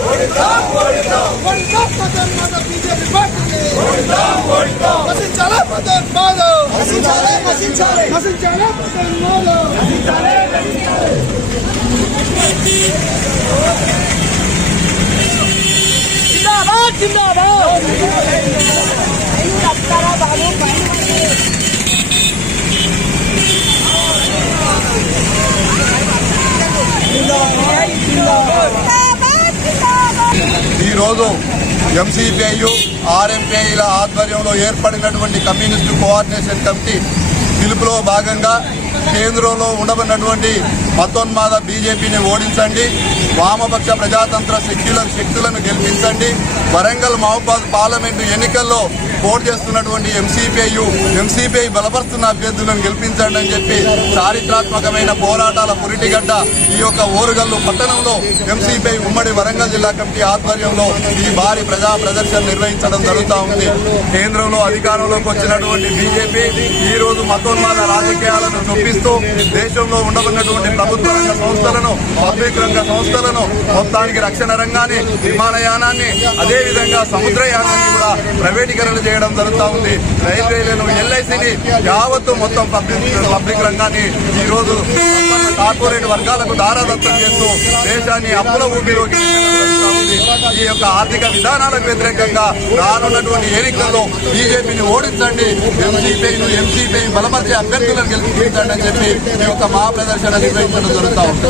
MCPIU gulab మేర మదన్ మాల BJP పార్టీని మదన్ మాల నశించాలా నశించాలి నశించాలి నశించాలా జిందాబాద్ జిందాబాద్ ఈరోజు ఎంసీపీఐయు ఆర్ఎంపీఐల ఆధ్వర్యంలో ఏర్పడినటువంటి కమ్యూనిస్టు కోఆర్డినేషన్ కమిటీ పిలుపులో భాగంగా కేంద్రంలో ఉండబడినటువంటి మతోన్మాద బీజేపీని ఓడించండి వామపక్ష ప్రజాతంత్ర శక్తుల శక్తులను గెలిపించండి. వరంగల్ మహబాద్ పార్లమెంటు ఎన్నికల్లో పోటీ చేస్తున్నటువంటి ఎంసీపీయు ఎంసీపీఐ బలపరుస్తున్న అభ్యర్థులను గెలిపించండి అని చెప్పి చారిత్రాత్మకమైన పోరాటాల పురిటిగడ్డ ఈ యొక్క ఓరుగల్లు పట్టణంలో ఎంసీపీఐ ఉమ్మడి వరంగల్ జిల్లా కమిటీ ఆధ్వర్యంలో ఈ భారీ ప్రజా ప్రదర్శన నిర్వహించడం జరుగుతూ ఉంది. కేంద్రంలో అధికారంలోకి వచ్చినటువంటి బీజేపీ ఈ రోజు మతోన్మాద రాజకీయాలను చొప్పిస్తూ దేశంలో ఉండబడినటువంటి ప్రభుత్వ రంగ సంస్థలను పబ్లిక్ రంగ సంస్థలను మొత్తానికి రక్షణ రంగాన్ని విమానయానాన్ని అదేవిధంగా సముద్రయానాన్ని కూడా ప్రైవేటీకరణ చేయడం జరుగుతూ ఉంది. రైల్వేలను ఎల్ఐసిని యావత్తు మొత్తం పబ్లిక్ పబ్లిక్ రంగాన్ని ఈ రోజు కార్పొరేట్ వర్గాలకు దారాదత్తం చేస్తూ దేశాన్ని అప్పుల ఊపిలోకి ఈ యొక్క ఆర్థిక విధానాలకు వ్యతిరేకంగా రానున్నటువంటి ఎన్నికల్లో బీజేపీని ఓడించండి ఎంసీపీను ఎంసీపీ బలపరిచే అభ్యర్థులను గెలిపించండి అని చెప్పి ఈ యొక్క మహాప్రదర్శన నిర్వహించడం జరుగుతూ ఉంది.